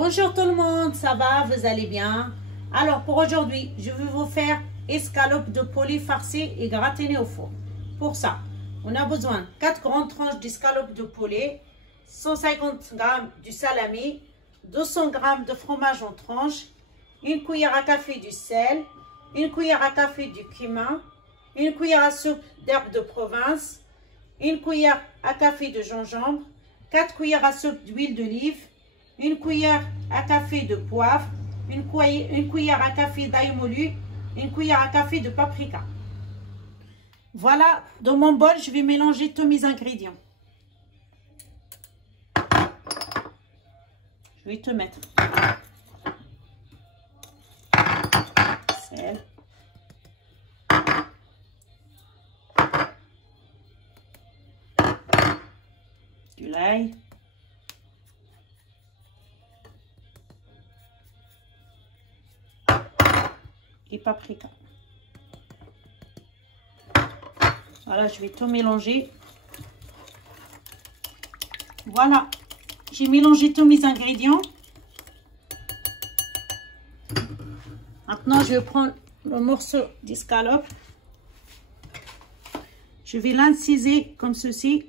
Bonjour tout le monde, ça va, vous allez bien? Alors pour aujourd'hui, je vais vous faire escalope de poulet farcie et gratiné au four. Pour ça, on a besoin de 4 grandes tranches d'escalope de poulet, 150 g du salami, 200 g de fromage en tranches, une cuillère à café du sel, une cuillère à café du cumin, une cuillère à soupe d'herbe de Provence, une cuillère à café de gingembre, 4 cuillères à soupe d'huile d'olive, une cuillère à café de poivre, une cuillère à café d'ail moulu, une cuillère à café de paprika. Voilà, dans mon bol, je vais mélanger tous mes ingrédients. Je vais te mettre sel, de l'ail, et paprika. Voilà, je vais tout mélanger. Voilà, j'ai mélangé tous mes ingrédients. Maintenant, je vais prendre le morceau d'escalope. Je vais l'inciser comme ceci.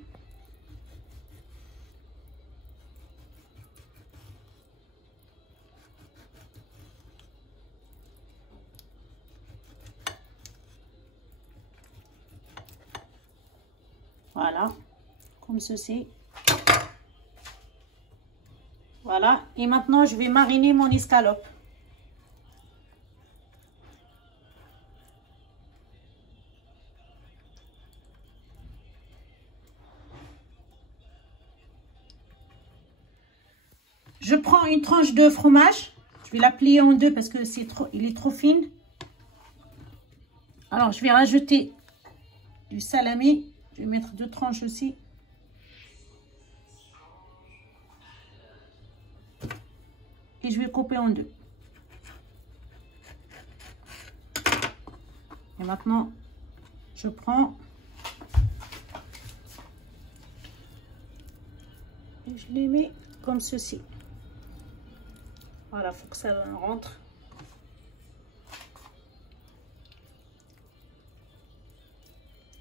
Voilà, comme ceci. Voilà, et maintenant je vais mariner mon escalope. Je prends une tranche de fromage. Je vais la plier en deux parce que il est trop fine. Alors, je vais rajouter du salami. Je vais mettre 2 tranches aussi. Et je vais couper en deux. Et maintenant, je prends et je les mets comme ceci. Voilà, il faut que ça rentre.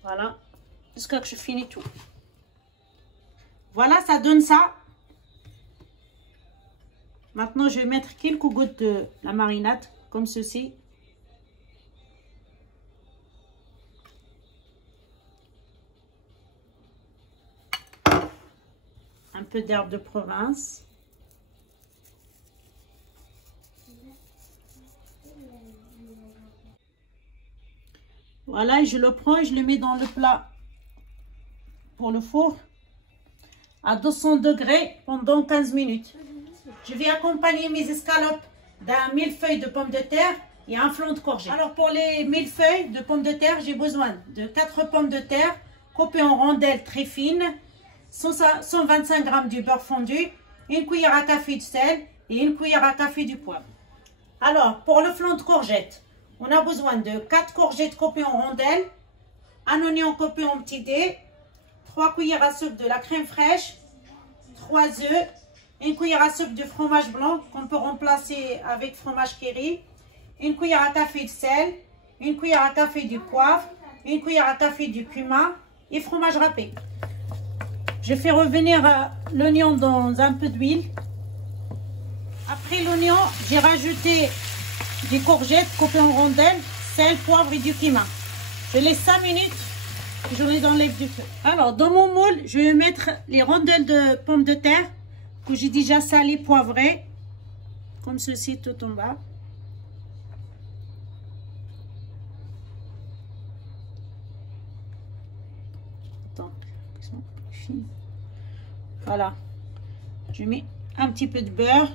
Voilà, jusqu'à que je finis tout. Voilà, ça donne ça. Maintenant, je vais mettre quelques gouttes de la marinade, comme ceci. Un peu d'herbe de Provence. Voilà, et je le prends et je le mets dans le plat pour le four à 200 degrés pendant 15 minutes. Je vais accompagner mes escalopes d'un millefeuille de pommes de terre et un flanc de courgette. Alors pour les millefeuilles de pommes de terre, j'ai besoin de 4 pommes de terre coupées en rondelles très fines, 125 g du beurre fondu, une cuillère à café de sel et une cuillère à café du poivre. Alors pour le flanc de courgette, on a besoin de 4 courgettes coupées en rondelles, un oignon coupé en petits dés, 3 cuillères à soupe de la crème fraîche, 3 œufs, une cuillère à soupe de fromage blanc qu'on peut remplacer avec fromage kéri, une cuillère à café de sel, une cuillère à café du poivre, une cuillère à café du cumin et fromage râpé. Je fais revenir l'oignon dans un peu d'huile. Après l'oignon, j'ai rajouté des courgettes coupées en rondelles, sel, poivre et du cumin. Je laisse 5 minutes et je les enlève du feu. Alors, dans mon moule, je vais mettre les rondelles de pommes de terre que j'ai déjà salées, poivrées, comme ceci tout en bas. Attends, voilà. Je mets un petit peu de beurre.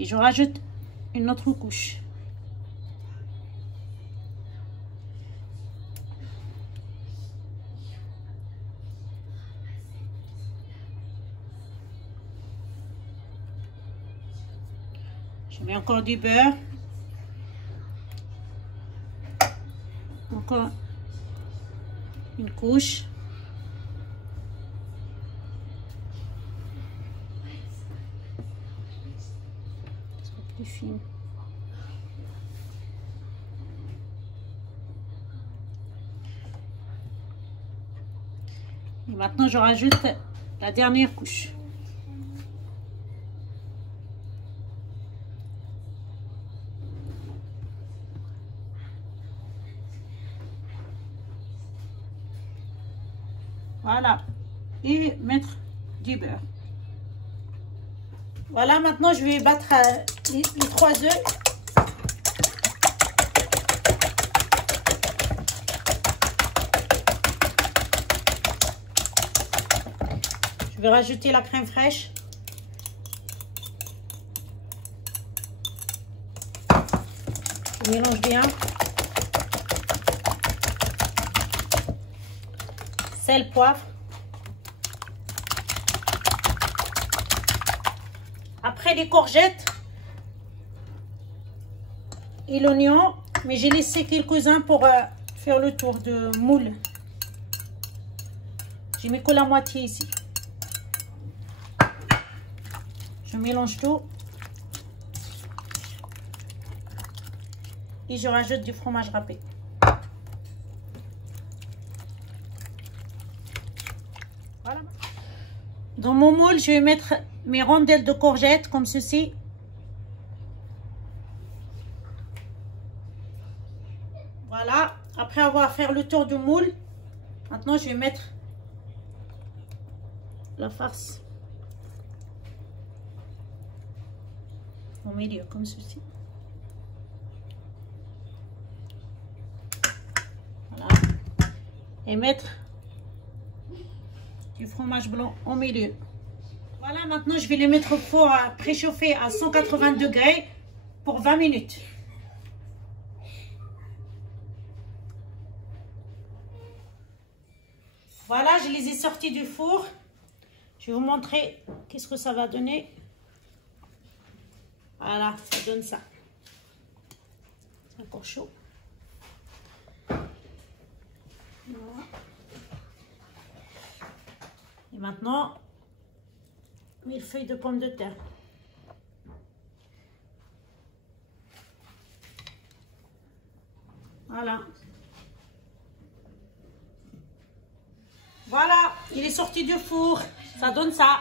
Et je rajoute une autre couche. Je mets encore du beurre. Encore une couche. plus fine. Et maintenant, je rajoute la dernière couche. Voilà. Et mettre du beurre. Voilà, maintenant, je vais battre les 3 œufs. Je vais rajouter la crème fraîche. Je mélange bien. Sel, poivre. Après les courgettes et l'oignon, mais j'ai laissé quelques-uns pour faire le tour de moule. J'ai mis que la moitié ici. Je mélange tout. Et je rajoute du fromage râpé. Voilà. Dans mon moule, je vais mettre mes rondelles de courgettes comme ceci. Voilà. Après avoir fait le tour du moule, maintenant je vais mettre la farce au milieu comme ceci. Voilà. Et mettre du fromage blanc au milieu. Voilà, maintenant je vais les mettre au four à préchauffer à 180 degrés pour 20 minutes. Voilà, je les ai sortis du four. Je vais vous montrer qu'est-ce que ça va donner. Voilà, ça donne ça. C'est encore chaud. Voilà. Et maintenant, mes feuilles de pommes de terre. Voilà. Voilà, il est sorti du four. Ça donne ça.